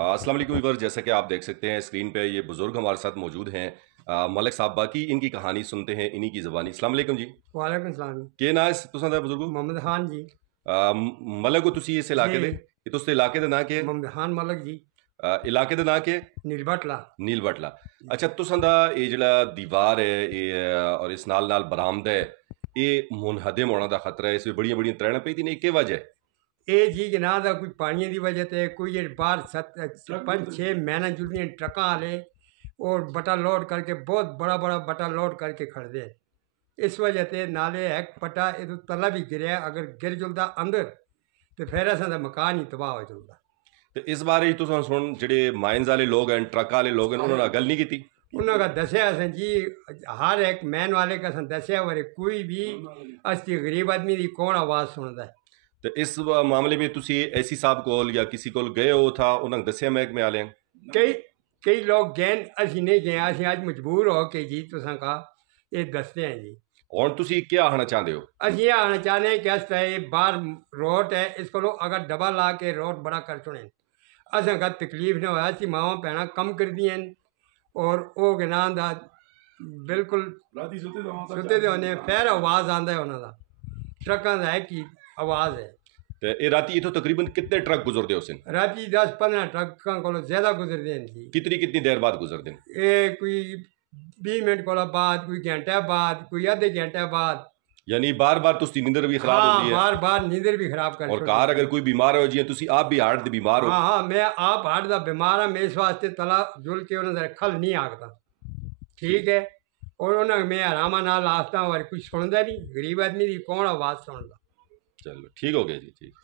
अस्सलाम वालेकुम व्यूअर, जैसा कि आप देख सकते हैं स्क्रीन पे ये बुजुर्ग हमारे साथ मौजूद हैं। मलिक साहब, बाकी इनकी कहानी सुनते हैं इन्हीं की ज़बानी। अस्सलाम वालेकुम जी। वालेकुम सलाम। के ना है तुसां दा बुजुर्गो? मोहम्मद खान जी। मलिक हो तुसी इस इलाके दे? जी। ये तुस इलाके दा नां के? मोहम्मद खान मलिक जी। इलाके दा नां के? नीलबटला। नील बटला। अच्छा, तुसां दा ये जेह्ड़ा दीवार है ये और इस नाल नाल बरामदा है ये मुनहदम होने दा खतरा है, इस बड़ियां-बड़ियां त्रैणां पेई दी ने, केह् वजह है? ये जी जनाब दा कोई पानिये दी वजह ते कोई बाहर 5-6 महीना जुड़दियां ट्रकां आले और बटा लोड करके बहुत बड़ा बटा लोड करके खड़दे हैं। इस वजह ते नाले एक पटा इधर तला भी गिरया, अगर गिर जुलदा अंदर तो फिर असां दा मकान ही तबाह हो जुलदा। ते इस बारे तुसां सुन जेह्ड़े माइंस आह्ले लोग हैं, ट्रक आह्ले लोग हैं, उन्होंने गल नहीं कीती? उन्होंने का दसिया असें जी, हर एक मैन वाले का असें दसिया वरे कोई भी असती गरीब आदमी की कौन आवाज़ सुनता है। तो इस मामले में तुसी एसी साहब कोल या किसी कोल गए हो था, उन्होंने दसिया महकमे वाले? कई कई लोग गए, असी नहीं गए, असी आज मजबूर हो के जी तुसां का ये दसते हैं जी। और तुसी क्या आखना चाहते हो? असी ये आना चाहते हैं कि अस ये बाहर रोड है, इसको लोग अगर डबा ला के रोड बड़ा कर छोड़ें असें का तकलीफ नहीं होया। असी मावां भैणां कम कर दियां और वो गनां दा बिल्कुल सुते दे होने फिर आवाज़ आंदा है उन्हों का ट्रकां दा है कि आवाज़ है। तो ये राती इथों तकरीबन कितने ट्रक गुजरते हो सन? राती 10-15 ट्रकां को ज़्यादा गुजरते हैं जी। कितनी देर बाद गुजरते हैं? ये कोई 20 मिनट को बाद, कोई घंटे बाद, कोई आधे घंटे बाद। यानी बार बार तुसी नींदर भी खराब हाँ, होती है? बार बार नींदर भी खराब कर और कार अगर कोई बीमार हो जियां तुसी आप भी हार्ट दे बीमार हो? हाँ हाँ, मैं आप हार्ट दा बीमार हाँ, मैं इस वास्ते तला जुल के उन्होंने खल नहीं आखता, ठीक है। और उन्हें मैं आराम नाल आखता और कुछ सुनता नहीं, गरीब आदमी की कौन आवाज़ सुनता। चलो ठीक हो गया जी, ठीक।